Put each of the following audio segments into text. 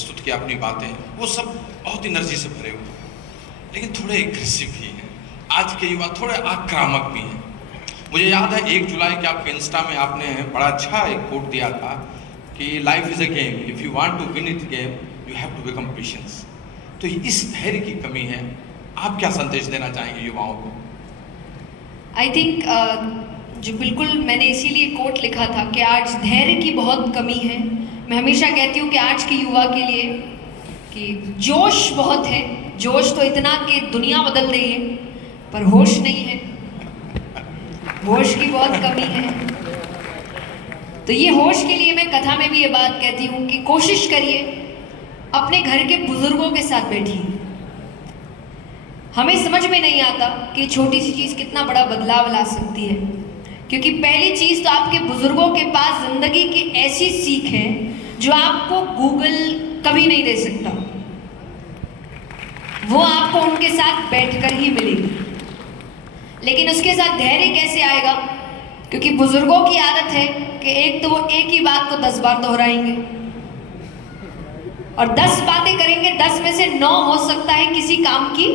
प्रस्तुत किया अपनी बातें, वो सब बहुत एनर्जी से भरे हुए हैं, लेकिन थोड़े एग्रेसिव भी हैं। आज के युवा थोड़े आक्रामक भी हैं। मुझे याद है 1 जुलाई के आपके इंस्टा में आपने बड़ा अच्छा एक कोट दिया था कि life is a game, if you want to win it game you have to become patience. तो इस धैर्य की कमी है, आप क्या संदेश देना चाहेंगे युवाओं को? आई थिंक जो बिल्कुल मैंने इसीलिए कोट लिखा था कि आज धैर्य की बहुत कमी है। मैं हमेशा कहती हूँ कि आज के युवा के लिए कि जोश बहुत है, जोश तो इतना कि दुनिया बदल रही है, पर होश नहीं है, होश की बहुत कमी है। तो ये होश के लिए मैं कथा में भी ये बात कहती हूँ कि कोशिश करिए अपने घर के बुजुर्गों के साथ बैठिए। हमें समझ में नहीं आता कि छोटी सी चीज़ कितना बड़ा बदलाव ला सकती है, क्योंकि पहली चीज़ तो आपके बुजुर्गों के पास ज़िंदगी की ऐसी सीख है जो आपको गूगल कभी नहीं दे सकता। वो आपको उनके साथ बैठकर ही मिलेगी। लेकिन उसके साथ धैर्य कैसे आएगा? क्योंकि बुजुर्गों की आदत है कि एक तो वो एक ही बात को 10 बार दोहराएंगे और 10 बातें करेंगे, 10 में से 9 हो सकता है किसी काम की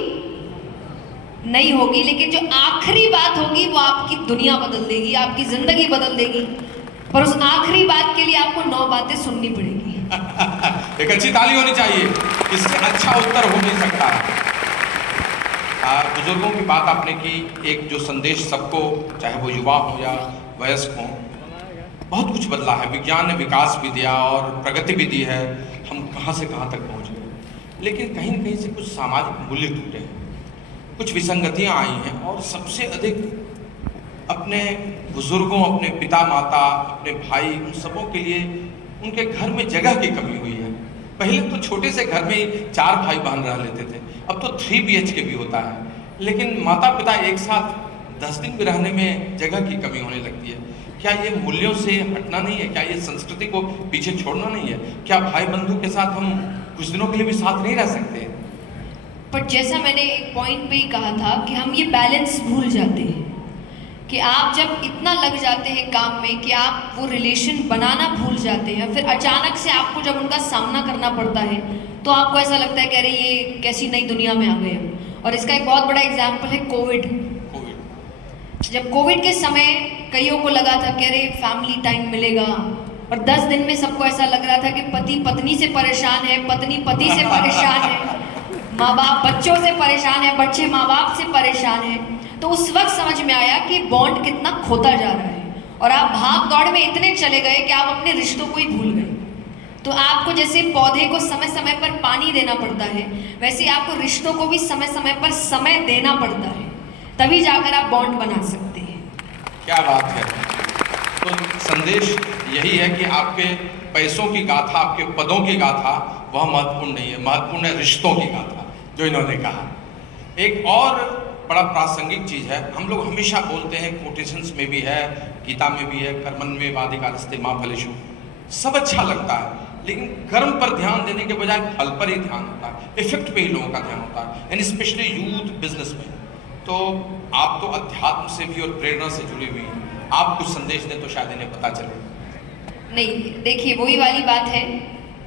नहीं होगी, लेकिन जो आखिरी बात होगी वो आपकी दुनिया बदल देगी, आपकी जिंदगी बदल देगी। पर उस आखिरी बात के लिए आपको 9 बातें सुननी पड़ेगी। एक अच्छी ताली होनी चाहिए, इससे अच्छा उत्तर हो नहीं सकता। बुजुर्गों की बात आपने की, एक जो संदेश सबको, चाहे वो युवा हो या वयस्क हो, बहुत कुछ बदला है। विज्ञान ने विकास भी दिया और प्रगति भी दी है, हम कहाँ से कहाँ तक पहुँच गए, लेकिन कहीं न कहीं से कुछ सामाजिक मूल्य टूटे हैं, कुछ विसंगतियाँ आई हैं और सबसे अधिक अपने बुजुर्गों, अपने पिता माता, अपने भाई, उन सबों के लिए उनके घर में जगह की कमी हुई है। पहले तो छोटे से घर में 4 भाई बहन रह लेते थे, अब तो 3 BHK भी होता है, लेकिन माता पिता एक साथ 10 दिन भी रहने में जगह की कमी होने लगती है। क्या ये मूल्यों से हटना नहीं है? क्या ये संस्कृति को पीछे छोड़ना नहीं है? क्या भाई बंधु के साथ हम कुछ दिनों के लिए भी साथ नहीं रह सकते? पर जैसा मैंने एक पॉइंट पे ही कहा था कि हम ये बैलेंस भूल जाते हैं कि आप जब इतना लग जाते हैं काम में कि आप वो रिलेशन बनाना भूल जाते हैं, फिर अचानक से आपको जब उनका सामना करना पड़ता है तो आपको ऐसा लगता है कि अरे ये कैसी नई दुनिया में आ गए हम। और इसका एक बहुत बड़ा एग्जाम्पल है कोविड। जब कोविड के समय कईयों को लगा था कि अरे फैमिली टाइम मिलेगा, और 10 दिन में सबको ऐसा लग रहा था कि पति पत्नी से परेशान है, पत्नी पति से परेशान है, माँ बाप बच्चों से परेशान है, बच्चे माँ बाप से परेशान है। तो उस वक्त समझ में आया कि बॉन्ड कितना खोता जा रहा है और आप भाग दौड़ में इतने चले गए कि आप अपने रिश्तों को ही भूल गए। तो आपको जैसे पौधे को समय समय पर पानी देना पड़ता है, वैसे आपको रिश्तों को भी समय समय पर समय देना पड़ता है, तभी जाकर आप बॉन्ड बना सकते हैं। क्या बात है। तो संदेश यही है कि आपके पैसों की गाथा, आपके पदों की गाथा वह महत्वपूर्ण नहीं है, महत्वपूर्ण है रिश्तों की गाथा, जो इन्होंने कहा। एक और बड़ा प्रासंगिक चीज़ है, हम लोग हमेशा बोलते हैं, कोटेशंस में भी है, गीता में भी है, कर्मण्येवाधिकारस्ते मा फलेषु, सब अच्छा लगता है, लेकिन कर्म पर ध्यान देने के बजाय फल पर ही ध्यान होता है, इफेक्ट पे ही लोगों का ध्यान होता है, एंड स्पेशली यूथ बिजनेस में। तो आप तो अध्यात्म से भी और प्रेरणा से जुड़ी हुई हैं, आप कुछ संदेश दें तो शायद इन्हें पता चले। नहीं, देखिए वही वाली बात है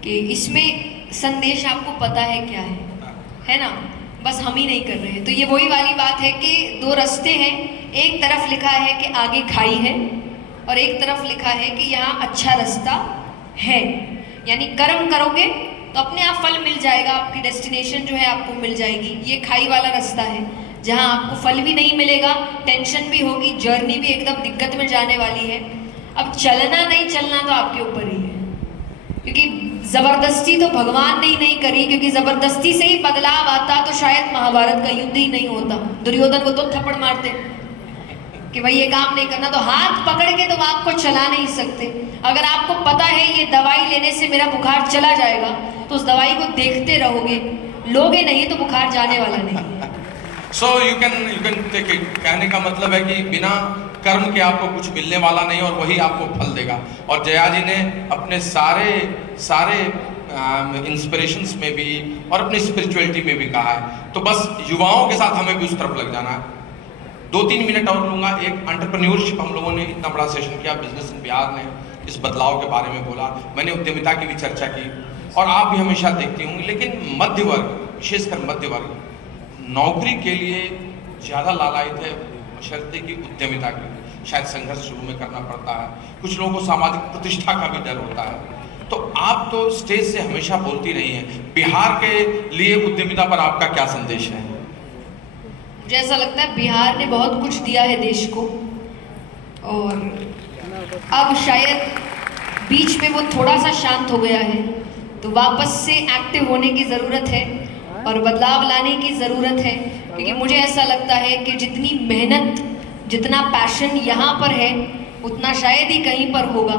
कि इसमें संदेश आपको पता है क्या है ना, बस हम ही नहीं कर रहे हैं। तो ये वही वाली बात है कि 2 रास्ते हैं, एक तरफ लिखा है कि आगे खाई है और एक तरफ लिखा है कि यहाँ अच्छा रास्ता है। यानी कर्म करोगे तो अपने आप फल मिल जाएगा, आपकी डेस्टिनेशन जो है आपको मिल जाएगी। ये खाई वाला रास्ता है जहाँ आपको फल भी नहीं मिलेगा, टेंशन भी होगी, जर्नी भी एकदम दिक्कत में जाने वाली है। अब चलना नहीं चलना तो आपके ऊपर ही है, क्योंकि जबरदस्ती तो भगवान ने ही नहीं करी, क्योंकि जबरदस्ती से ही बदलाव आता तो शायद महाभारत का युद्ध ही नहीं होता। दुर्योधन को तो थप्पड़ मारते कि भाई ये काम नहीं करना, तो हाथ पकड़ के तुम आपको चला नहीं सकते। अगर आपको पता है ये दवाई लेने से मेरा बुखार चला जाएगा तो उस दवाई को देखते रहोगे, लोगे नहीं तो बुखार जाने वाला नहीं। So you can take it, कहने का मतलब है कि बिना कर्म के आपको कुछ मिलने वाला नहीं और वही आपको फल देगा। और जया जी ने अपने सारे इंस्पिरेशंस में भी और अपनी स्पिरिचुअलिटी में भी कहा है, तो बस युवाओं के साथ हमें भी उस तरफ लग जाना है। 2-3 मिनट और लूँगा। एक एंटरप्रेन्योरशिप, हम लोगों ने इतना बड़ा सेशन किया, बिजनेस इन बिहार ने इस बदलाव के बारे में बोला, मैंने उद्यमिता की भी चर्चा की और आप भी हमेशा देखती होंगी, लेकिन मध्य वर्ग, विशेषकर मध्य वर्ग, नौकरी के लिए ज़्यादा लालायित है, बशर्ते की उद्यमिता के लिए। शायद संघर्ष शुरू में करना पड़ता है, कुछ लोगों को सामाजिक प्रतिष्ठा का भी डर होता है। तो आप तो स्टेज से हमेशा बोलती रही हैं, बिहार के लिए उद्यमिता पर आपका क्या संदेश है? मुझे ऐसा लगता है बिहार ने बहुत कुछ दिया है देश को, और अब शायद बीच में वो थोड़ा सा शांत हो गया है, तो वापस से एक्टिव होने की ज़रूरत है और बदलाव लाने की ज़रूरत है। क्योंकि मुझे ऐसा लगता है कि जितनी मेहनत, जितना पैशन यहाँ पर है, उतना शायद ही कहीं पर होगा।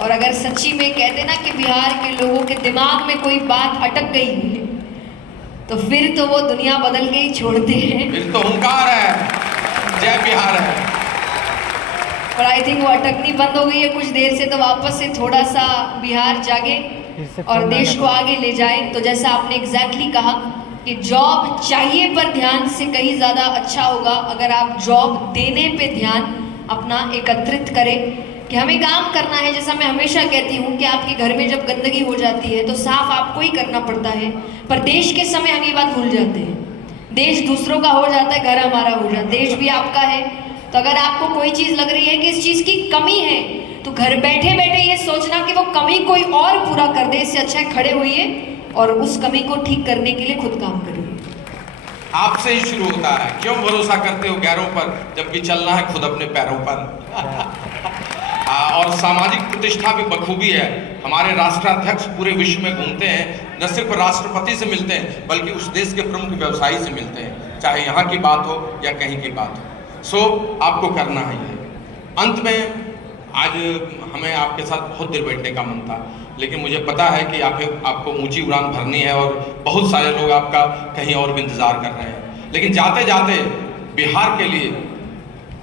और अगर सच्ची में कहते ना कि बिहार के लोगों के दिमाग में कोई बात अटक गई है, तो फिर तो वो दुनिया बदल के ही छोड़ते हैं। फिर तो हुंकार है, जय बिहार है। और आई थिंक वो अटकनी बंद हो गई है कुछ देर से, तो वापस से थोड़ा सा बिहार जागे और देश को आगे ले जाए। तो जैसा आपने एग्जैक्टली कहा कि जॉब चाहिए पर ध्यान से कहीं ज़्यादा अच्छा होगा अगर आप जॉब देने पे ध्यान अपना एकत्रित करें कि हमें काम करना है। जैसा मैं हमेशा कहती हूँ कि आपके घर में जब गंदगी हो जाती है तो साफ आपको ही करना पड़ता है, पर देश के समय हम ये बात भूल जाते हैं। देश दूसरों का हो जाता है, घर हमारा हो जाता है। देश भी आपका है, तो अगर आपको कोई चीज़ लग रही है कि इस चीज़ की कमी है, तो घर बैठे बैठे ये सोचना कि वो कमी कोई और पूरा कर दे, इससे अच्छा है खड़े होइए और उस कमी को ठीक करने के लिए खुद काम करिए। आपसे ही शुरू होता है। क्यों भरोसा करते हो गैरों पर, जबकि चलना है खुद अपने पैरों पर। और सामाजिक प्रतिष्ठा भी बखूबी है। हमारे राष्ट्राध्यक्ष पूरे विश्व में घूमते हैं, न सिर्फ राष्ट्रपति से मिलते हैं बल्कि उस देश के प्रमुख व्यवसायी से मिलते हैं, चाहे यहाँ की बात हो या कहीं की बात हो। सो आपको करना है ये। अंत में आज हमें आपके साथ बहुत देर बैठने का मन था, लेकिन मुझे पता है कि आपको ऊंची उड़ान भरनी है और बहुत सारे लोग आपका कहीं और भी इंतज़ार कर रहे हैं। लेकिन जाते जाते बिहार के लिए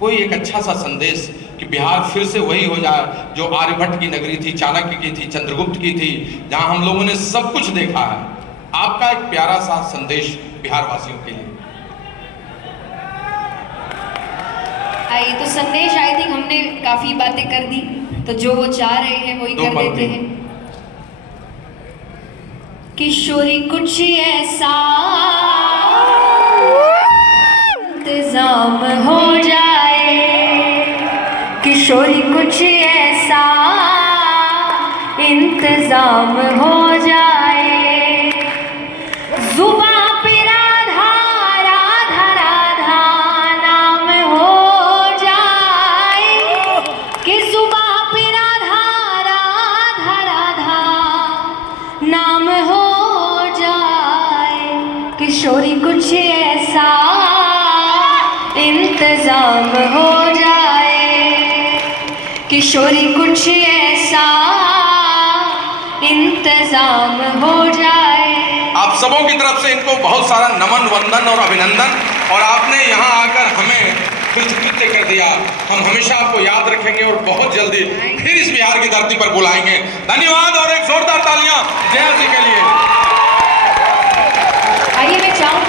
कोई एक अच्छा सा संदेश कि बिहार फिर से वही हो जाए जो आर्यभट्ट की नगरी थी, चाणक्य की थी, चंद्रगुप्त की थी, जहां हम लोगों ने सब कुछ देखा है। आपका एक प्यारा सा संदेश बिहार वासियों के लिए। ये तो संदेश आई थिंक हमने काफी बातें कर दी, तो जो वो चाह रहे हैं वही कर देते हैं। किशोरी कुछ ऐसा इंतजाम हो जाए, किशोरी कुछ ऐसा इंतजाम हो जाए, जुबां पे राधा राधा राधा नाम हो जाए, कि जुबां पे राधा राधा राधा नाम हो जाए, किशोरी कुछ ऐसा इंतजाम हो जाए, किशोरी कुछ ऐसा इंतजाम हो जाए। आप सबों की तरफ से इनको बहुत सारा नमन, वंदन और अभिनंदन। और आपने यहाँ आकर हमें कृतकृत्य कर दिया। हम हमेशा आपको याद रखेंगे और बहुत जल्दी फिर इस बिहार की धरती पर बुलाएंगे। धन्यवाद और एक जोरदार तालियां जया जी के लिए। आइए मैं चाहूँ